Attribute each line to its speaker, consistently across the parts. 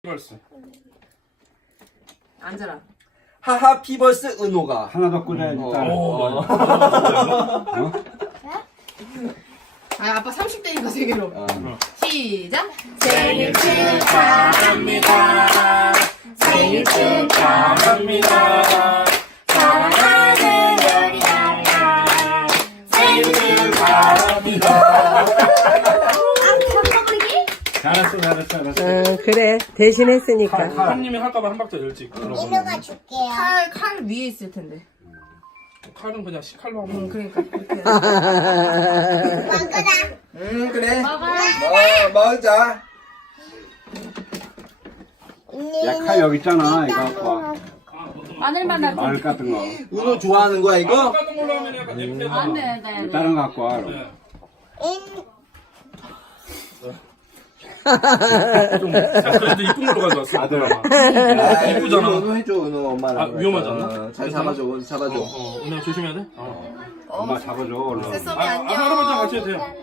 Speaker 1: 피벌스.
Speaker 2: 앉아라.
Speaker 3: 하하 피벌스 은호가.
Speaker 4: 하나 더 끓여 일단.
Speaker 2: 아, 아빠 30대니까 세 개로. 시작.
Speaker 3: 생일 축하합니다. 생일 축하합니다. 사랑하는 우리 나라. 생일 축하합니다.
Speaker 4: 잘했어.
Speaker 5: 그래. 대신했으니까.
Speaker 1: 사장님이 할까봐 한 박자 일찍.
Speaker 6: 이누가 줄게요.
Speaker 2: 칼 위에 있을 텐데.
Speaker 1: 칼은 그냥 식칼로 하면.
Speaker 2: 그러니까 이렇게.
Speaker 6: 먹어라.
Speaker 3: 그래.
Speaker 2: 먹어.
Speaker 3: 먹자.
Speaker 4: 야, 칼 여기 있잖아. 이거 갖고 와.
Speaker 2: 마늘만 놔.
Speaker 4: 마늘 같은 거.
Speaker 3: 은호 좋아하는 거야 이거?
Speaker 1: 까던 걸로 하면 약간 냄새가.
Speaker 2: 안 돼, 안 돼, 안 돼.
Speaker 4: 다른 거 갖고 와. 그럼.
Speaker 1: 네.
Speaker 6: 인
Speaker 1: 좀 그래도 이쁜 걸로 가져왔어.
Speaker 4: 아들.
Speaker 1: 이쁘잖아.
Speaker 3: 은호 해줘 은호 엄마랑.
Speaker 1: 아, 위험하지 않나?
Speaker 3: 잘 잡아줘 잡아줘.
Speaker 1: 은혜 조심해야 돼.
Speaker 4: 엄마 잡아줘. 얼른.
Speaker 2: 세썸이
Speaker 1: 할아버지랑 같이
Speaker 2: 안녕.
Speaker 1: 해도 돼요.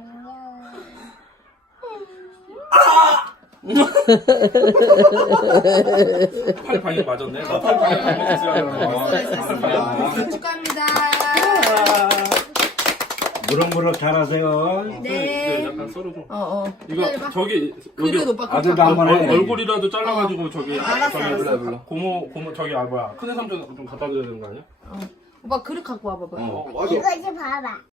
Speaker 1: 팔 방향 맞았네. 나팔 방향 잘못했어야 되는데.
Speaker 2: 축하합니다.
Speaker 4: 무럭무럭 잘하세요.
Speaker 1: 네, 약간 썰어줘. 이거
Speaker 2: 기다려봐.
Speaker 1: 저기
Speaker 2: 그래도
Speaker 1: 여기
Speaker 2: 오빠
Speaker 4: 아들도 한번 해.
Speaker 1: 얼굴이라도 잘라가지고 저기
Speaker 2: 알았어,
Speaker 1: 저기
Speaker 2: 알았어.
Speaker 3: 불러.
Speaker 1: 고모 저기 뭐야 큰애 삼촌 좀 갖다 드려야 되는 거 아니야?
Speaker 2: 오빠 그릇 갖고 와봐봐.
Speaker 3: 맞아.
Speaker 6: 이거 좀 봐봐.